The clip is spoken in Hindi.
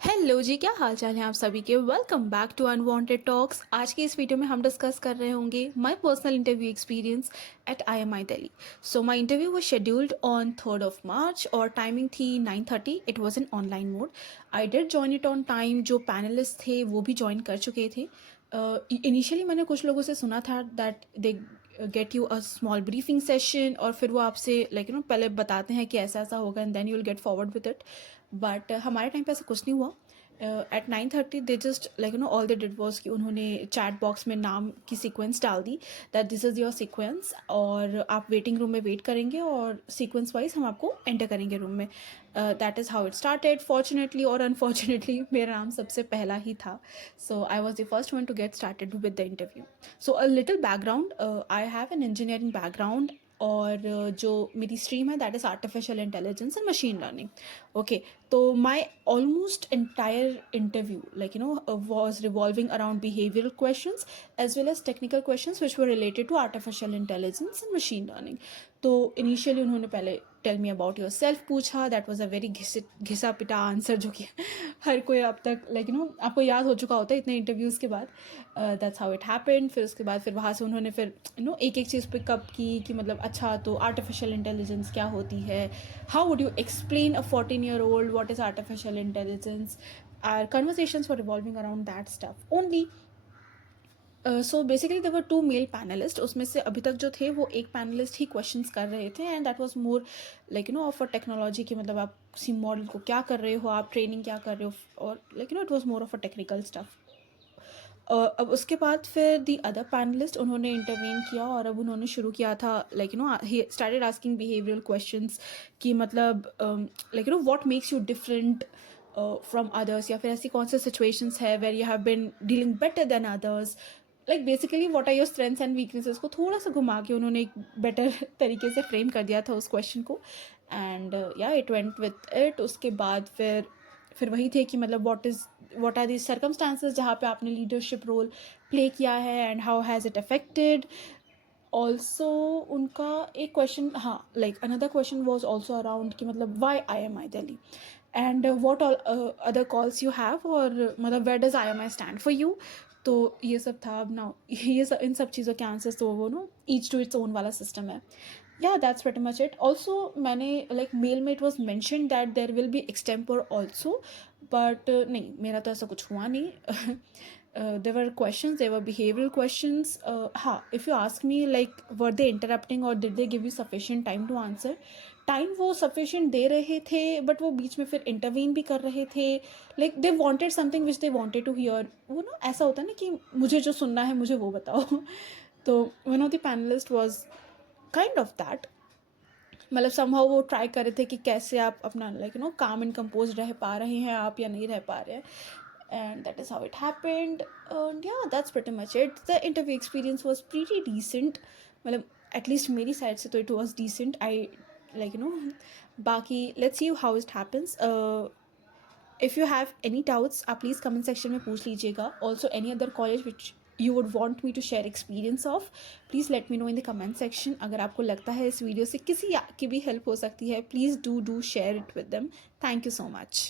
हेलो जी, क्या हाल चाल है आप सभी के। Welcome back to unwanted talks. आज की इस वीडियो में हम डिस्कस कर रहे होंगे my personal interview experience eight IMI Delhi. So my interview was scheduled on 3rd of March और टाइमिंग थी 9:30। It was in online mode. I did join it on time. जो पैनलिस्ट थे वो भी ज्वाइन कर चुके थे। इनिशियली मैंने कुछ लोगों से सुना था that they get you a small briefing session और फिर वो आपसे पहले बताते हैं कि ऐसा ऐसा होगा and then you will get forward with it. But हमारे टाइम पे ऐसा कुछ नहीं हुआ। At 9:30 they just all they did was कि उन्होंने चैट बॉक्स में नाम की सीक्वेंस डाल दी that this is your sequence और आप वेटिंग रूम में वेट करेंगे और सीक्वेंस वाइज हम आपको एंटर करेंगे रूम में। That is how it started. Fortunately और अनफॉर्चुनेटली मेरा नाम सबसे पहला ही था। So I was the first one to get started with the interview. So a little background, I have an engineering background और जो मेरी स्ट्रीम है that is artificial intelligence and machine learning. Okay, तो my almost entire interview was revolving around behavioral questions as well as technical questions which were related to artificial intelligence and machine learning. तो इनिशियली उन्होंने पहले tell me about yourself पूछा। दैट वाज अ वेरी घिसा पिटा आंसर जो कि हर कोई अब तक आपको याद हो चुका होता है इतने इंटरव्यूज़ के बाद। That's how it happened. फिर उसके बाद फिर वहाँ से उन्होंने फिर एक एक चीज़ पिकअप की कि मतलब अच्छा तो आर्टिफिशियल इंटेलिजेंस क्या होती है, how would you explain a 14-year-old what is artificial intelligence. Our conversations were revolving around that stuff only. So basically there were two male panelist. उसमें से अभी तक जो थे वो एक पैनलिस्ट ही क्वेश्चंस कर रहे थे and that was more of a technology की, मतलब आप किसी मॉडल को क्या कर रहे हो, आप ट्रेनिंग क्या कर रहे हो, और it was more of a technical stuff. अब उसके बाद फिर दी अदर पैनलिस्ट उन्होंने इंटरवेन किया और अब उन्होंने शुरू किया था he started asking behavioural questions कि मतलब what makes you different from others, या फिर ऐसी कौन से सिचुएशंस है where you have been dealing better than others, like basically what are your strengths and weaknesses को थोड़ा सा घुमा के उन्होंने एक बेटर तरीके से फ्रेम कर दिया था उस क्वेश्चन को। एंड या इट वेंट विथ इट। उसके बाद फिर वही थे कि मतलब व्हाट आर दीज सर्कमस्टांसेस जहाँ पे आपने लीडरशिप रोल प्ले किया है and how has it affected. Also उनका एक क्वेश्चन, हाँ, like another question was also around कि मतलब why IMI Delhi and what all other calls you have, और मतलब where does IMI stand for you. तो ये सब था। अब ना ये सब इन सब चीज़ों के आंसर्स तो वो ईच टू इट्स ओन वाला सिस्टम है। या that's wait much it. Also मैंने मेल में it was mention that there will be extempore also, but नहीं, मेरा तो ऐसा कुछ हुआ नहीं। there were questions, there were behavioral questions. हाँ, if you ask me were they interrupting or did they give you sufficient time to answer, time वो सफिशेंट दे रहे थे बट वो बीच में फिर इंटरवीन भी कर रहे थे। They wanted something which they wanted to hear. वो ऐसा होता है ना कि मुझे जो सुनना है मुझे वो बताओ। तो one of the panelist was kind of that. मतलब समहाउ वो ट्राई कर रहे थे कि कैसे आप अपना काम एंड कंपोज रह पा रहे हैं आप या नहीं रह पा रहे हैं। And that is how it happened. And yeah, that's pretty much it. The interview experience was pretty decent. मतलब at least मेरी साइड से तो it was decent. बाकी let's see how it happens. If you have any doubts, आप प्लीज़ कमेंट सेक्शन में पूछ लीजिएगा. Also any other college which you would want me to share experience of, please let me know in the comment section. अगर आपको लगता है इस वीडियो से किसी की भी हेल्प हो सकती है, please do share it with them. Thank you so much.